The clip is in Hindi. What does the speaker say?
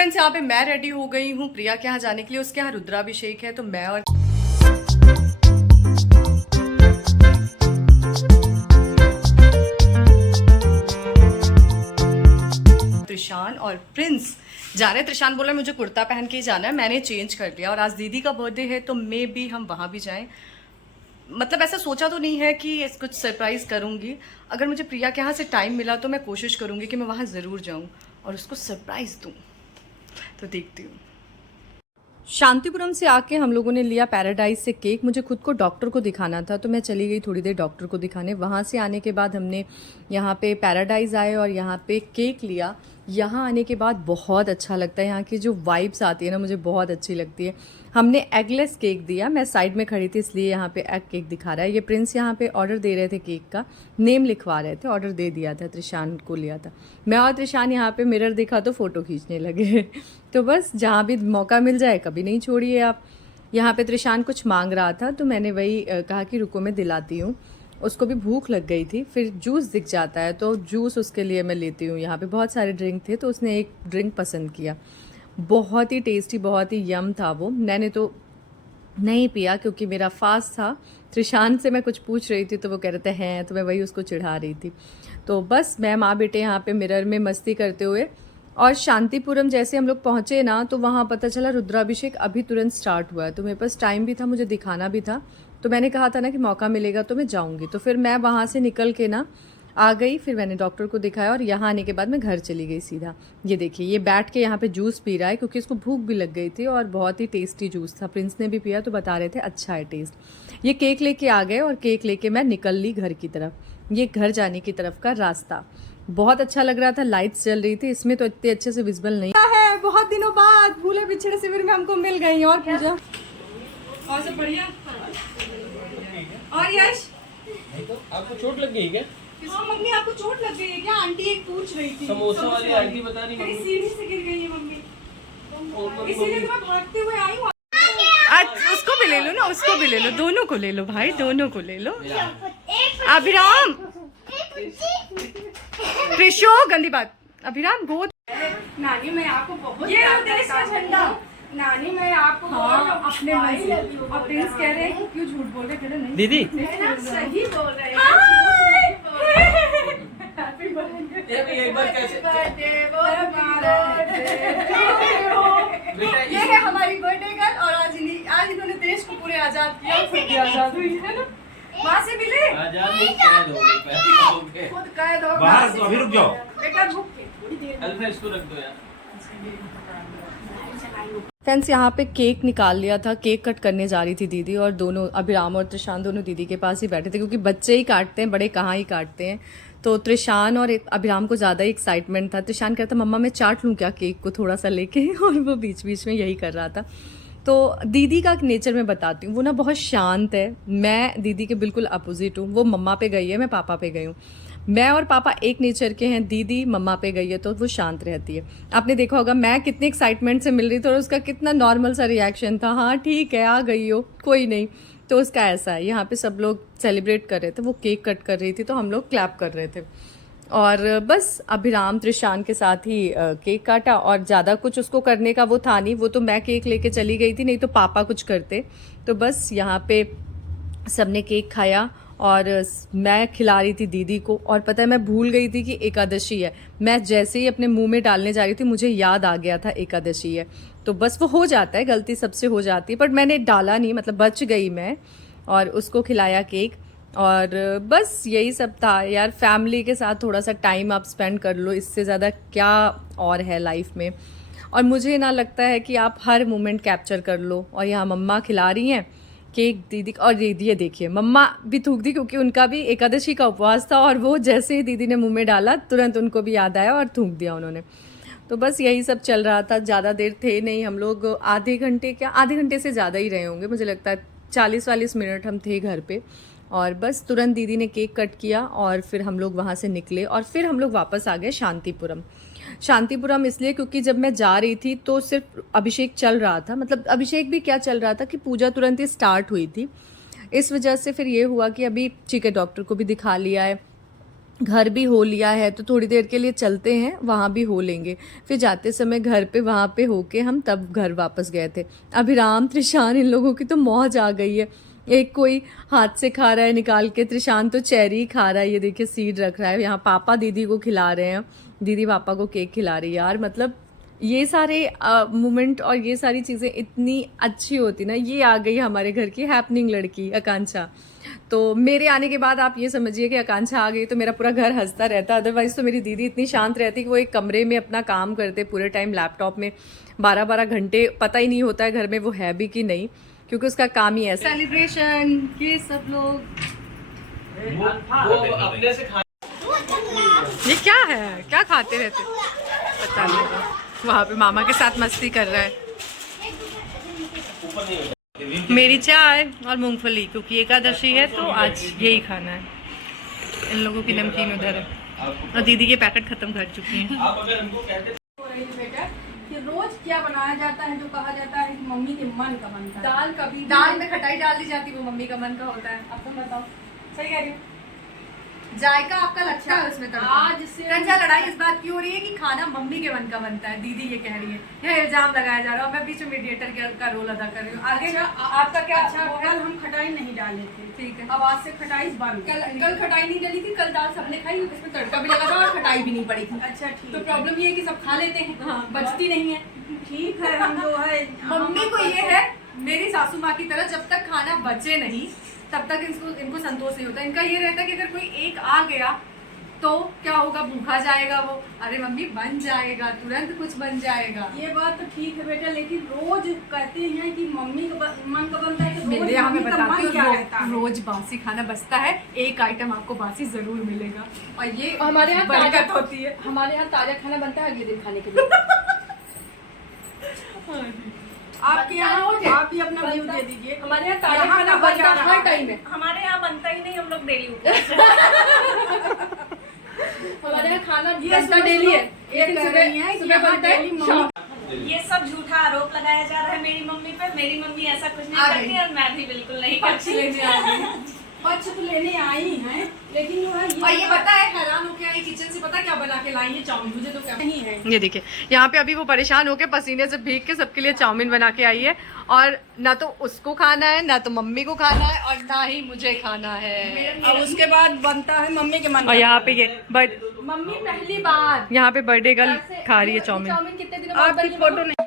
फ्रेंड्स यहाँ पे मैं रेडी हो गई हूँ प्रिया के यहाँ जाने के लिए। उसके यहाँ रुद्राभिषेक है, तो मैं और त्रिशान और प्रिंस जा रहे हैं। त्रिशान बोला मुझे कुर्ता पहन के ही जाना है, मैंने चेंज कर लिया। और आज दीदी का बर्थडे है तो मे भी हम वहाँ भी जाएं। मतलब ऐसा सोचा तो नहीं है कि कुछ सरप्राइज़ करूँगी। अगर मुझे प्रिया के यहाँ से टाइम मिला तो मैं कोशिश करूँगी कि मैं वहाँ ज़रूर जाऊँ और उसको सरप्राइज़ दूँ। तो देखती हूँ। शांतिपुरम से आके हम लोगों ने लिया पैराडाइज से केक। मुझे खुद को डॉक्टर को दिखाना था तो मैं चली गई थोड़ी देर डॉक्टर को दिखाने। वहाँ से आने के बाद हमने यहाँ पे पैराडाइज आए और यहाँ पे केक लिया। यहाँ आने के बाद बहुत अच्छा लगता है, यहाँ की जो वाइब्स आती है ना मुझे बहुत अच्छी लगती है। हमने एगलेस केक दिया, मैं साइड में खड़ी थी इसलिए यहाँ पे एग केक दिखा रहा है। ये प्रिंस यहाँ पे ऑर्डर दे रहे थे, केक का नेम लिखवा रहे थे, ऑर्डर दे दिया था, त्रिशान को लिया था। मैं और त्रिशान यहाँ पे मिरर दिखा तो फ़ोटो खींचने लगे। तो बस जहाँ भी मौका मिल जाए कभी नहीं छोड़िए आप। यहाँ पे त्रिशान कुछ मांग रहा था तो मैंने वही कहा कि रुको मैं दिलाती हूँ। उसको भी भूख लग गई थी, फिर जूस दिख जाता है तो जूस उसके लिए मैं लेती हूँ। यहाँ पे बहुत सारे ड्रिंक थे तो उसने एक ड्रिंक पसंद किया, बहुत ही टेस्टी, बहुत ही यम था वो। मैंने तो नहीं पिया क्योंकि मेरा फास्ट था। त्रिशान से मैं कुछ पूछ रही थी तो वो कह रहे थे हैं, तो मैं वही उसको चिढ़ा रही थी। तो बस मैं माँ बेटे यहाँ पे मिरर में मस्ती करते हुए, और शांतिपुरम जैसे हम लोग पहुँचे ना तो वहाँ पता चला रुद्राभिषेक अभी तुरंत स्टार्ट हुआ है। तो मेरे पास टाइम भी था, मुझे दिखाना भी था, तो मैंने कहा था ना कि मौका मिलेगा तो मैं जाऊँगी। तो फिर मैं वहाँ से निकल के ना आ गई, फिर मैंने डॉक्टर को दिखाया और यहाँ आने के बाद मैं घर चली गई सीधा। ये देखिए ये बैठ के यहाँ पे जूस पी रहा है क्योंकि इसको भूख भी लग गई थी और बहुत ही टेस्टी जूस था। प्रिंस ने भी पिया तो बता रहे थे अच्छा है टेस्ट। ये केक लेके आ गए और केक लेके मैं निकल ली घर की तरफ। ये घर जाने की तरफ का रास्ता बहुत अच्छा लग रहा था, लाइट्स जल रही थी, इसमें तो इतने अच्छे से विजिबल नहीं है। बहुत दिनों बाद भूले बिछड़े शिविर में हमको मिल गई। और पूजा और सब बढ़िया। और यश आपको चोट लग गई क्या? हाँ मम्मी आपको चोट लग गई है क्या? आंटी एक पूछ रही थी। समोसा वाली आंटी बता रही मम्मी सीढ़ी से गिर गई है मम्मी, इसीलिए तो मैं भागते हुए आई हूँ। अच्छा उसको भी ले लो ना, उसको भी ले लो, दोनों को ले लो भाई, दोनों को ले लो। अभिराम प्रिशो गंदी बात। अभिराम गोद नानी मैं आपको बहुत ये देश का झंडा। नानी मैं आपको अपने मर्जी। और प्रिंस कह रहे हैं क्यों झूठ बोल रहे, कह रहे नहीं दीदी सही बोल रहे ये एक बार कैसे ये है हमारी बर्थडे गर्ल। और आज इन्होंने देश को पूरे आजाद किया, खुद भी आजाद हुई है ना। वहाँ से मिले आजाद नहीं कैद हो गए, खुद कैद हो बाहर तो अभी रुक जाओ। बेटा भूख के थोड़ी देर। अल्फा इसको रख दो यार। फ्रेंड्स यहाँ पे केक निकाल लिया था, केक कट करने जा रही थी दीदी, और दोनों अभिराम और त्रिशान दोनों दीदी के पास ही बैठे थे क्योंकि बच्चे ही काटते हैं, बड़े कहाँ ही काटते हैं। तो त्रिशान और अभिराम को ज़्यादा ही एक्साइटमेंट था। त्रिशान कहता मम्मा मैं चाट लूँ क्या केक को थोड़ा सा लेके, और वो बीच बीच में यही कर रहा था। तो दीदी का नेचर मैं बताती हूँ, वो ना बहुत शांत है। मैं दीदी के बिल्कुल अपोजिट हूँ। वो मम्मा पे गई है, मैं पापा पे गई हूँ। मैं और पापा एक नेचर के हैं, दीदी मम्मा पे गई है तो वो शांत रहती है। आपने देखा होगा मैं कितने एक्साइटमेंट से मिल रही थी और उसका कितना नॉर्मल सा रिएक्शन था, हाँ ठीक है आ गई हो कोई नहीं। तो उसका ऐसा है। यहाँ पे सब लोग सेलिब्रेट कर रहे थे, वो केक कट कर रही थी तो हम लोग क्लैप कर रहे थे। और बस अभिराम त्रिशान के साथ ही केक काटा, और ज़्यादा कुछ उसको करने का वो था नहीं। वो तो मैं केक लेके चली गई थी, नहीं तो पापा कुछ करते। तो बस यहाँ पे सबने केक खाया और मैं खिला रही थी दीदी को। और पता है मैं भूल गई थी कि एकादशी है। मैं जैसे ही अपने मुंह में डालने जा रही थी मुझे याद आ गया था एकादशी है। तो बस वो हो जाता है, गलती सबसे हो जाती है, पर मैंने डाला नहीं, मतलब बच गई मैं। और उसको खिलाया केक, और बस यही सब था यार। फैमिली के साथ थोड़ा सा टाइम आप स्पेंड कर लो, इससे ज़्यादा क्या और है लाइफ में। और मुझे ना लगता है कि आप हर मोमेंट कैप्चर कर लो। और यहाँ मम्मा खिला रही हैं केक दीदी, और दीदी ये देखिए मम्मा भी थूक दी क्योंकि उनका भी एकादशी का उपवास था, और वो जैसे ही दीदी ने मुंह में डाला तुरंत उनको भी याद आया और थूक दिया उन्होंने। तो बस यही सब चल रहा था। ज़्यादा देर थे नहीं हम लोग, आधे घंटे से ज़्यादा ही रहे होंगे, मुझे लगता है 40-40 मिनट हम थे घर पे। और बस तुरंत दीदी ने केक कट किया और फिर हम लोग वहाँ से निकले, और फिर हम लोग वापस आ गए शांतिपुरम। शांतिपुरम इसलिए क्योंकि जब मैं जा रही थी तो सिर्फ अभिषेक चल रहा था, मतलब अभिषेक भी क्या चल रहा था कि पूजा तुरंत ही स्टार्ट हुई थी। इस वजह से फिर ये हुआ कि अभी ठीक है डॉक्टर को भी दिखा लिया है, घर भी हो लिया है तो थोड़ी देर के लिए चलते हैं, वहाँ भी हो लेंगे। फिर जाते समय घर पे वहाँ पे होके हम तब घर वापस गए थे। अभिराम, त्रिशान, इन लोगों की तो मौज आ गई है। एक कोई हाथ से खा रहा है निकाल के, त्रिशान तो चेरी खा रहा है, ये देखिए सीड रख रहा है। यहाँ पापा दीदी को खिला रहे हैं, दीदी पापा को केक खिला रही है। यार मतलब ये सारे मोमेंट और ये सारी चीज़ें इतनी अच्छी होती ना। ये आ गई हमारे घर की हैपनिंग लड़की आकांक्षा। तो मेरे आने के बाद आप ये समझिए कि आकांक्षा आ गई तो मेरा पूरा घर हंसता रहता। अदरवाइज तो मेरी दीदी इतनी शांत रहती कि वो एक कमरे में अपना काम करते पूरे टाइम लैपटॉप में 12-12 घंटे, पता ही नहीं होता है घर में वो है भी कि नहीं, क्योंकि उसका काम ही है सेलिब्रेशन। ये सब लोग वो अपने से खा ये क्या है, क्या खाते रहते पता नहीं। वहाँ पे मामा के साथ मस्ती कर रहा है। ऊपर नहीं होता। मेरी चाय और मूंगफली, क्योंकि एकादशी है तो आज यही खाना है। इन लोगों की नमकीन उधर है और दीदी के पैकेट खत्म कर चुकी हैं। आप अगर हमको कहते हो रही है बेटा कि रोज क्या बनाया जाता है जो कहा जाता है कि मम्मी के मन का बनता है। दाल कभी दाल में खटाई डाल दी जाती है, वो मम्मी का मन का होता है। अब तुम बताओ, सही कह रही हूँ? जायका आपका लगता है उसमें तड़का। आज से रंजा लड़ाई इस बात की हो रही है कि खाना मम्मी के मन का बनता है, दीदी ये कह रही है। यह इल्जाम लगाया जा रहा है, मैं बीच में मीडिएटर का रोल अदा कर रही हूँ। आगे आपका क्या? अच्छा, कल हम खटाई नहीं डाले थे, ठीक है। अब आज से खटाई बंद। कल खटाई नहीं डली थी, कल दाल सबने खाई, उसमें तड़का भी लगा था और खटाई भी नहीं पड़ी थी। अच्छा ठीक तो है। प्रॉब्लम ये है कि सब खा लेते हैं, हाँ, बचती नहीं है। ठीक है, हम जो है मम्मी को ये है मेरी सासू माँ की तरह, जब तक खाना बचे नहीं तब तक इनको संतोष नहीं होता। इनका ये रहता है कि अगर कोई एक आ गया तो क्या होगा, भूखा जाएगा वो। अरे मम्मी बन जाएगा, तुरंत कुछ बन जाएगा। ये बात तो ठीक है बेटा, लेकिन रोज कहते हैं कि मम्मी का मन का बनता है, तो मेरे यहाँ मैं मम्मी का बताती मन क्या रहता हूँ, है? रोज बासी खाना बचता है, एक आइटम आपको बासी जरूर मिलेगा। और ये हमारे यहाँ बरकत होती है। हमारे यहाँ ताजा खाना बनता है अगले दिन खाने के लिए। आपके यहाँ आप ही अपना व्यू दे दीजिए। हमारे यहाँ ताजा यहाँ खाना का बनता बजा रहा हर टाइम है। हमारे यहाँ बनता ही नहीं, हम लोग डेली उठते हमारे यहाँ खाना ये बनता सुनो, डेली है। ये एक दिन कह रही हैं कि सुबह यहाँ बनता है, डेली शाम। ये सब झूठा आरोप लगाया जा रहा है मेरी मम्मी पे। मेरी मम्मी ऐसा कुछ नहीं आ करती गई। और मैं भी बिल्कुल नहीं पक्ष करती। लेने आ गई। पक्ष तो लेने आई हैं, लेकिन जो है और ये पता है, हैरान होके आई किचन से, पता क्या बना के लाई है? चाउमीन। मुझे तो क्या नहीं है। ये देखिए, यहाँ पे अभी वो परेशान होके पसीने से भीग के सबके लिए चाउमीन बना के आई है। और ना तो उसको खाना है, ना तो मम्मी को खाना है, और ना ही मुझे खाना है। अब उसके बाद बनता है मम्मी के मन और का। यहाँ पे ये मम्मी पहली बार यहाँ पे बर्थडे गर्ल खा रही है चाउमीन। चाउमीन कितने दिनों बाद आपकी बनी? फोटो नहीं